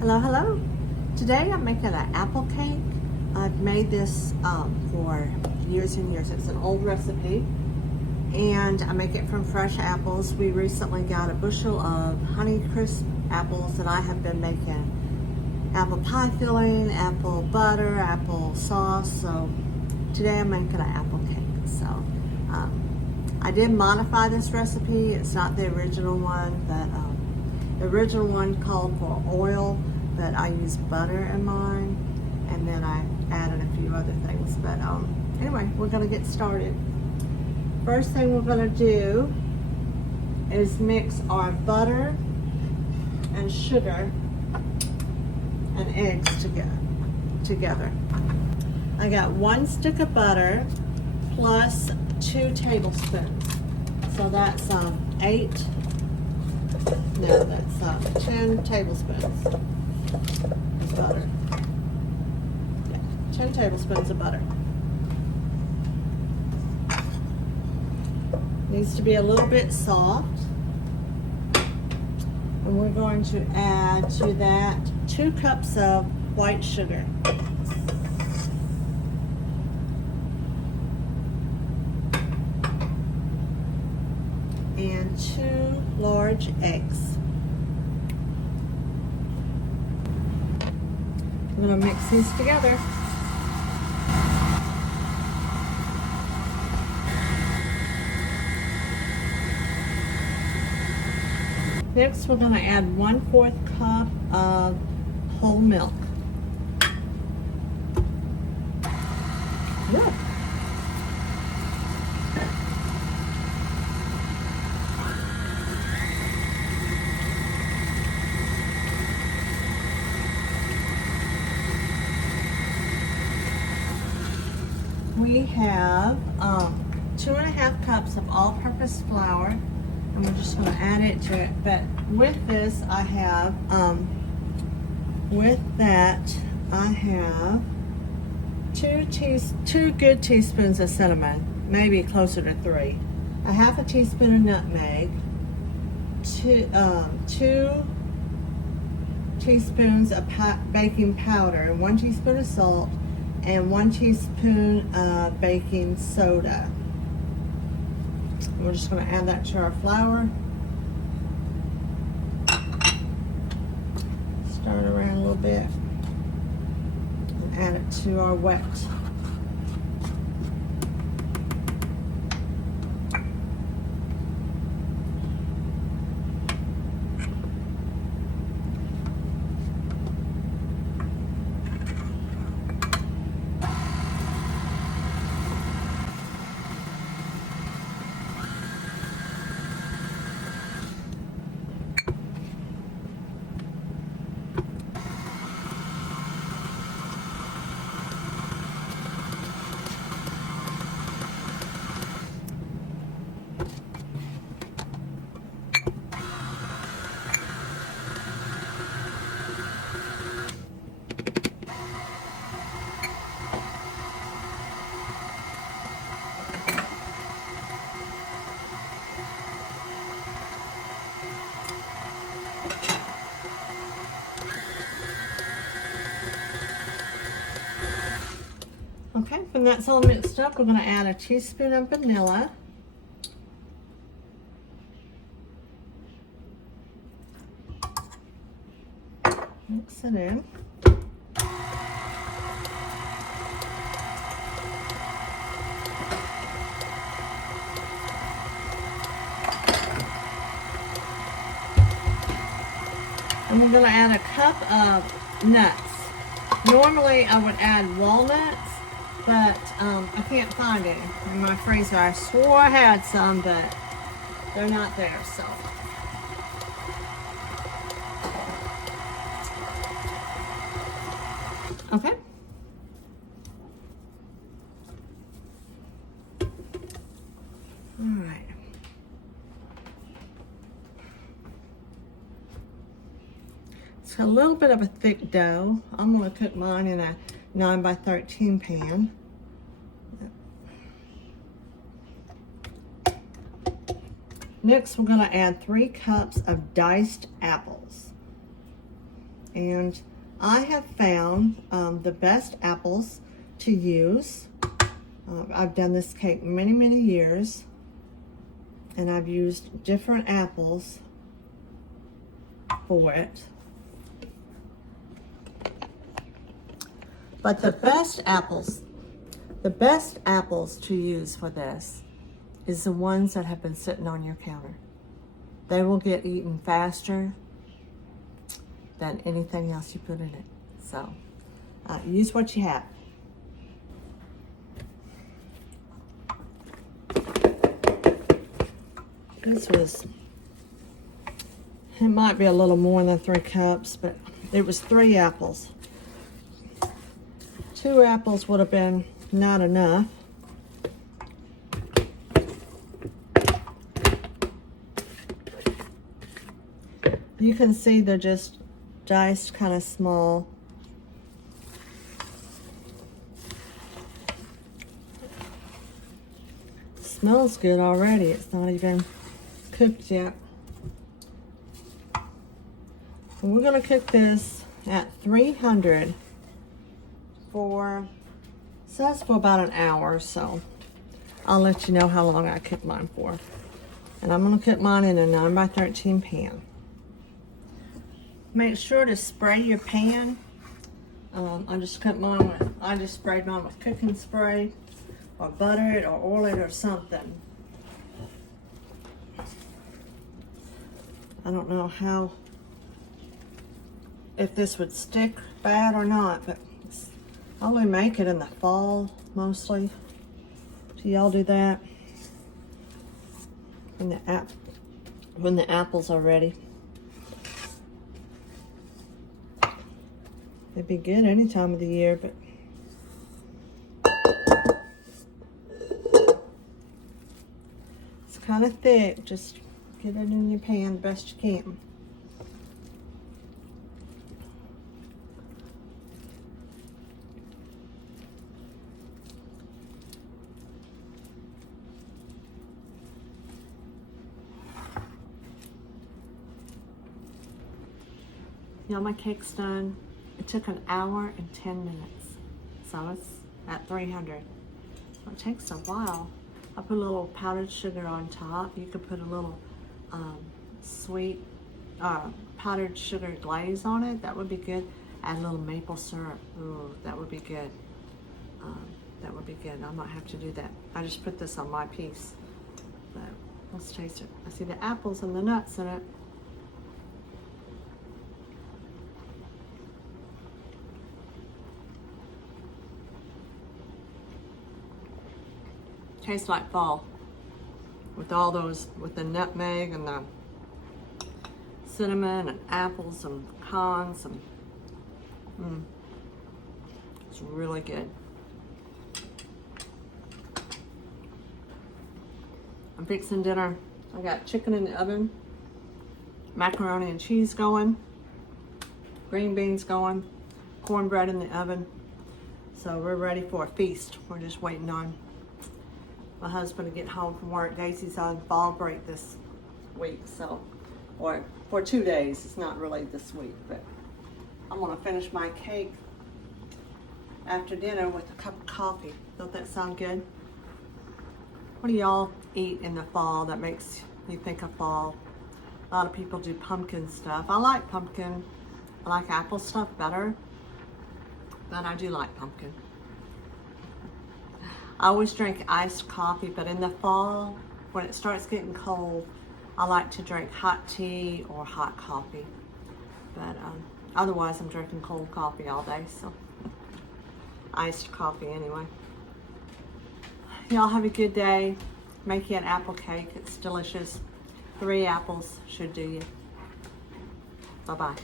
Hello, hello. Today I'm making an apple cake. I've made this for years and years. It's an old recipe and I make it from fresh apples. We recently got a bushel of Honeycrisp apples and I have been making apple pie filling, apple butter, apple sauce. So today I'm making an apple cake. So I did modify this recipe. It's not the original one, but the original one called for oil, but I used butter in mine, and then I added a few other things. But anyway, we're gonna get started. First thing we're gonna do is mix our butter and sugar and eggs together. I got 1 stick of butter plus 2 tablespoons. So that's 10 tablespoons of butter. Yeah, 10 tablespoons of butter. Needs to be a little bit soft. And we're going to add to that 2 cups of white sugar. And 2 large eggs. I'm going to mix these together. Next, we're going to add 1/4 cup of whole milk. Yeah. We have 2½ cups of all-purpose flour, and we're just going to add it to it. But with this, I have, I have 2 good teaspoons of cinnamon, maybe closer to 3. A 1/2 teaspoon of nutmeg, 2 teaspoons of baking powder, 1 teaspoon of salt, and 1 teaspoon of baking soda. We're just going to add that to our flour. Stir it around a little bit and add it to our wet. Okay, when that's all mixed up, we're going to add a teaspoon of vanilla. Mix it in. And we're going to add a cup of nuts. Normally I would add walnuts, but I can't find any in my freezer. I swore I had some, but they're not there, so. Okay. All right. It's a little bit of a thick dough. I'm going to cook mine in a 9x13 pan. Next, we're going to add 3 cups of diced apples. And I have found the best apples to use. I've done this cake many, many years, and I've used different apples for it. But the best apples to use for this is the ones that have been sitting on your counter. They will get eaten faster than anything else you put in it. So use what you have. It might be a little more than 3 cups, but it was 3 apples. 2 apples would have been not enough. You can see they're just diced kind of small. Smells good already. It's not even cooked yet. And we're going to cook this at 300 for, says for about an hour or so. I'll let you know how long I cook mine for. And I'm going to cook mine in a 9x13 pan. Make sure to spray your pan. I just sprayed mine with cooking spray, or butter it, or oil it, or something. I don't know if this would stick bad or not, but I only make it in the fall mostly. Do y'all do that? When the apples are ready. It'd be good any time of the year, but it's kind of thick. Just get it in your pan the best you can. Now my cake's done. It took an hour and 10 minutes. So it's at 300. So it takes a while. I put a little powdered sugar on top. You could put a little sweet powdered sugar glaze on it. That would be good. Add a little maple syrup. Ooh, that would be good. That would be good. I might have to do that. I just put this on my piece. But let's taste it. I see the apples and the nuts in it. Tastes like fall with all those, with the nutmeg and the cinnamon and apples and pecans and it's really good. I'm fixing dinner. I got chicken in the oven, macaroni and cheese going, green beans going, cornbread in the oven. So we're ready for a feast. We're just waiting on my husband to get home from work. Daisy's on fall break this week, so, or for 2 days. It's not really this week, but I'm gonna finish my cake after dinner with a cup of coffee. Don't that sound good? What do y'all eat in the fall that makes you think of fall? A lot of people do pumpkin stuff. I like pumpkin. I like apple stuff better, but I do like pumpkin. I always drink iced coffee, but in the fall, when it starts getting cold, I like to drink hot tea or hot coffee. But otherwise, I'm drinking cold coffee all day, so iced coffee anyway. Y'all have a good day. Make you an apple cake. It's delicious. 3 apples should do you. Bye-bye.